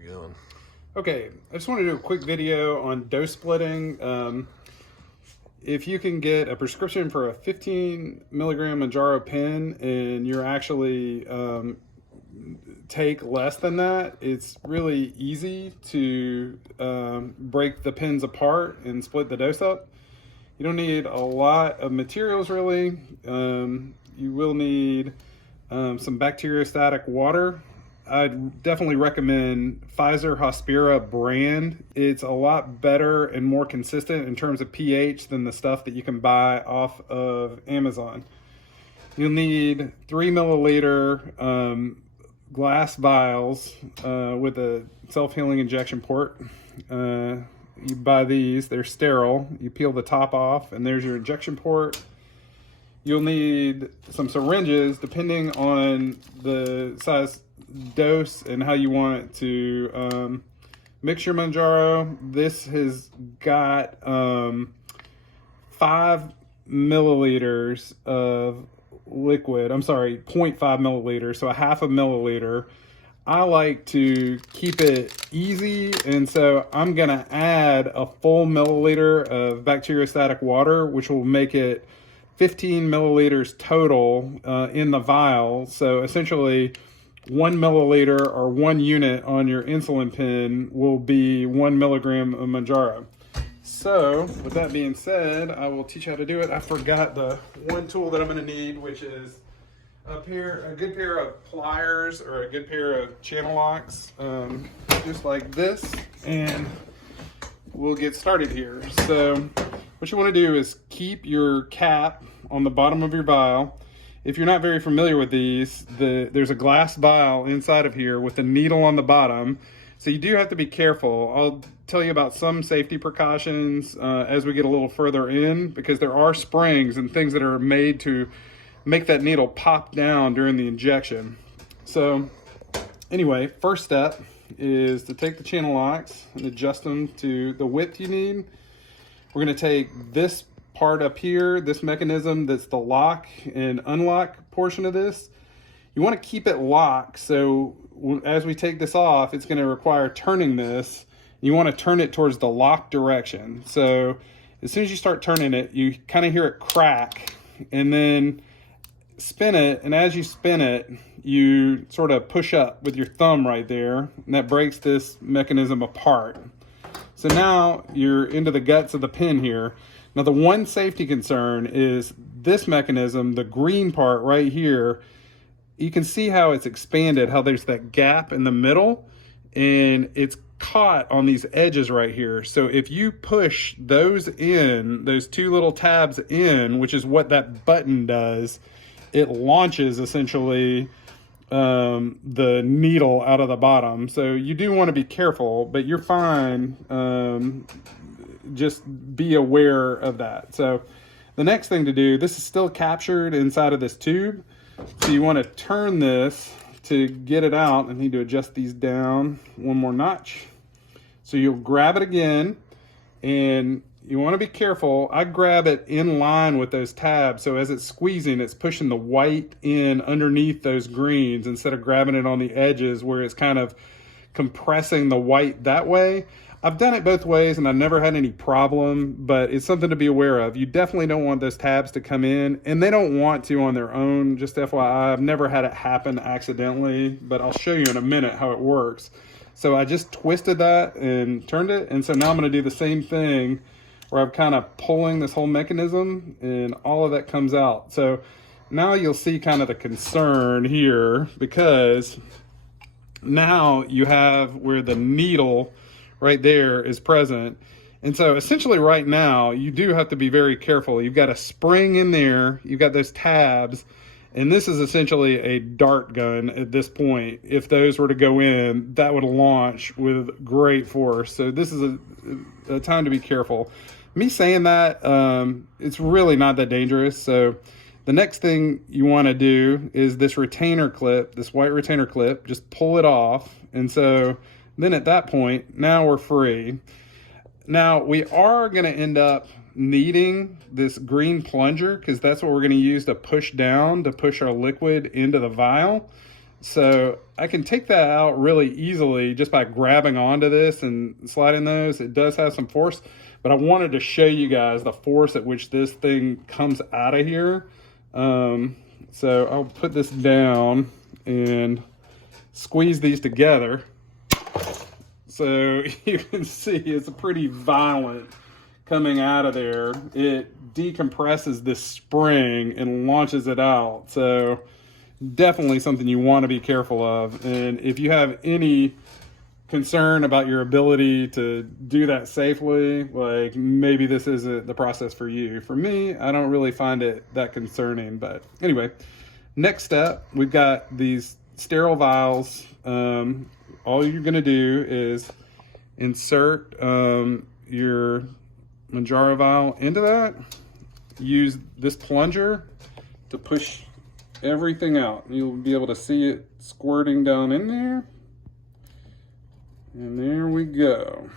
you're going. Okay, I just want to do a quick video on dose splitting. If you can get a prescription for a 15 milligram Mounjaro pen and you're actually take less than that, it's really easy to break the pens apart and split the dose up. You don't need a lot of materials really. You will need some bacteriostatic water. I'd definitely recommend Pfizer Hospira brand. It's a lot better and more consistent in terms of pH than the stuff that you can buy off of Amazon. You'll need 3 milliliter glass vials with a self-healing injection port. You buy these, they're sterile. You peel the top off and there's your injection port. You'll need some syringes depending on the size dose and how you want it to mix your Mounjaro. This has got 5 milliliters of liquid. I'm sorry, 0.5 milliliters, so a half a milliliter. I like to keep it easy, and so I'm gonna add a full milliliter of bacteriostatic water, which will make it 15 milliliters total in the vial. So essentially 1 milliliter or 1 unit on your insulin pen will be 1 milligram of Mounjaro. So with that being said, I will teach you how to do it. I forgot the one tool that I'm going to need, which is up here, a good pair of pliers or a good pair of channel locks, just like this, and we'll get started here. So what you want to do is keep your cap on the bottom of your vial. If you're not very familiar with these, there's a glass vial inside of here with a needle on the bottom. So you do have to be careful. I'll tell you about some safety precautions as we get a little further in, because there are springs and things that are made to make that needle pop down during the injection. So anyway, first step is to take the channel locks and adjust them to the width you need. We're going to take this part up here, this mechanism that's the lock and unlock portion of this. You want to keep it locked, so as we take this off, it's going to require turning this. You want to turn it towards the lock direction. So as soon as you start turning it, you kind of hear it crack, and then spin it, and as you spin it, you sort of push up with your thumb right there, and that breaks this mechanism apart. So now you're into the guts of the pen here. Now the one safety concern is this mechanism, the green part right here. You can see how it's expanded, how there's that gap in the middle, and it's caught on these edges right here. So if you push those in, those two little tabs in, which is what that button does, it launches essentially the needle out of the bottom. So you do want to be careful, but you're fine. Just be aware of that. So the next thing to do, this is still captured inside of this tube. So you want to turn this to get it out. I need to adjust these down one more notch. So you'll grab it again, and you want to be careful. I grab it in line with those tabs, so as it's squeezing, it's pushing the white in underneath those greens instead of grabbing it on the edges where it's kind of compressing the white that way. I've done it both ways and I've never had any problem, but it's something to be aware of. You definitely don't want those tabs to come in, and they don't want to on their own. Just FYI, I've never had it happen accidentally, but I'll show you in a minute how it works. So I just twisted that and turned it, and so now I'm going to do the same thing where I'm kind of pulling this whole mechanism and all of that comes out. So now you'll see kind of the concern here, because now you have where the needle right there is present. And so essentially right now, you do have to be very careful. You've got a spring in there, you've got those tabs, and this is essentially a dart gun at this point. If those were to go in, that would launch with great force. So this is a time to be careful. Me saying that, it's really not that dangerous. So the next thing you want to do is this retainer clip, this white retainer clip, just pull it off. And so then at that point, now we're free. Now we are going to end up needing this green plunger, because that's what we're going to use to push down, to push our liquid into the vial. So I can take that out really easily just by grabbing onto this and sliding those. It does have some force, but I wanted to show you guys the force at which this thing comes out of here. So I'll put this down and squeeze these together. So you can see it's pretty violent coming out of there. It decompresses this spring and launches it out. So definitely something you want to be careful of. And if you have any concern about your ability to do that safely, like maybe this isn't the process for you. For me, I don't really find it that concerning. But anyway, next step, we've got these sterile vials. All you're going to do is insert your Mounjaro vial into that. Use this plunger to push everything out. You'll be able to see it squirting down in there. And there we go.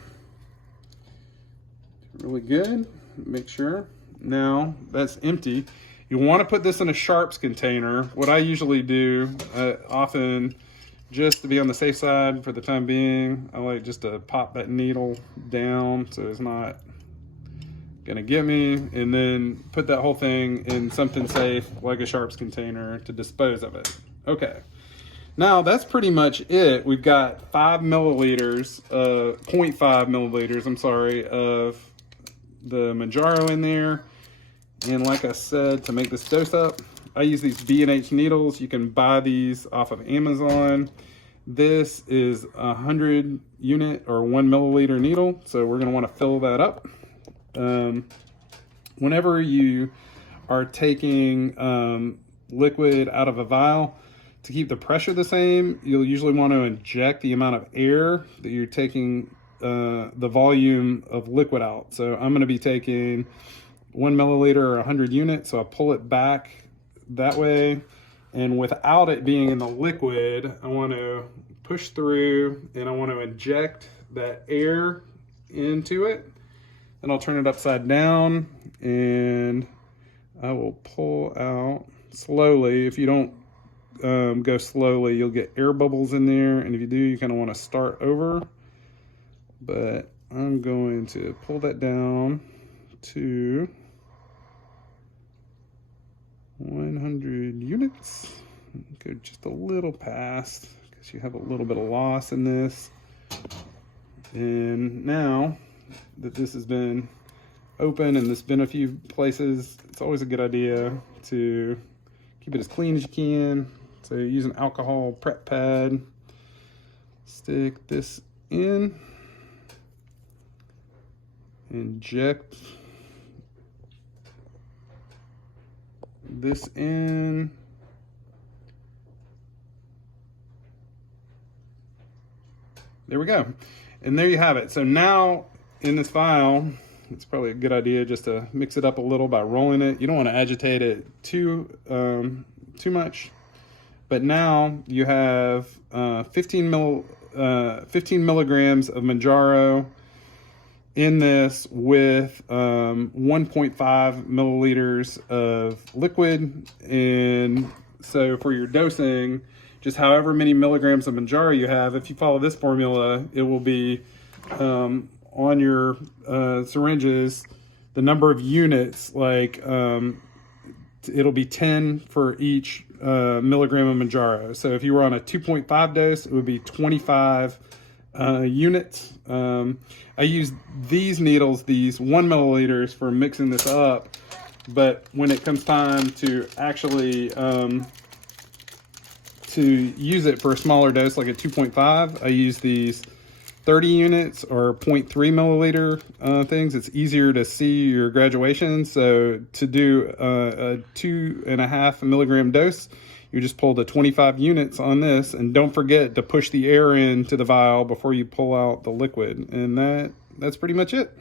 Really good. Make sure. Now that's empty. You want to put this in a sharps container. What I usually do, often just to be on the safe side for the time being, I like just to pop that needle down so it's not gonna get me, and then put that whole thing in something safe like a sharps container to dispose of it. Okay. Now that's pretty much it. We've got 5 milliliters, 0.5 milliliters, I'm sorry, of the Mounjaro in there. And like I said, to make this dose up, I use these B&H needles. You can buy these off of Amazon. This is 100 unit or 1 milliliter needle. So we're gonna wanna fill that up. Whenever you are taking liquid out of a vial, to keep the pressure the same, you'll usually want to inject the amount of air that you're taking the volume of liquid out. So I'm going to be taking 1 milliliter or 100 units, so I pull it back that way, and without it being in the liquid, I want to push through and I want to inject that air into it. Then I'll turn it upside down and I will pull out slowly. If you don't go slowly, you'll get air bubbles in there, and if you do, you kind of want to start over. But I'm going to pull that down to 100 units. Go just a little past because you have a little bit of loss in this. And now that this has been open and there's been a few places, it's always a good idea to keep it as clean as you can. So use an alcohol prep pad, stick this in, inject this in, there we go. And there you have it. So now in this vial, it's probably a good idea just to mix it up a little by rolling it. You don't want to agitate it too much. But now you have 15 milligrams of Mounjaro in this with 1.5 milliliters of liquid. And so for your dosing, just however many milligrams of Mounjaro you have, if you follow this formula, it will be on your syringes, the number of units, like it'll be 10 for each milligram of Mounjaro. So if you were on a 2.5 dose, it would be 25 units. I use these needles, these 1 milliliters, for mixing this up. But when it comes time to actually to use it for a smaller dose, like a 2.5, I use these 30 units or 0.3 milliliter things. It's easier to see your graduation. So to do a 2.5 milligram dose, you just pull the 25 units on this, and don't forget to push the air into the vial before you pull out the liquid. And that's pretty much it.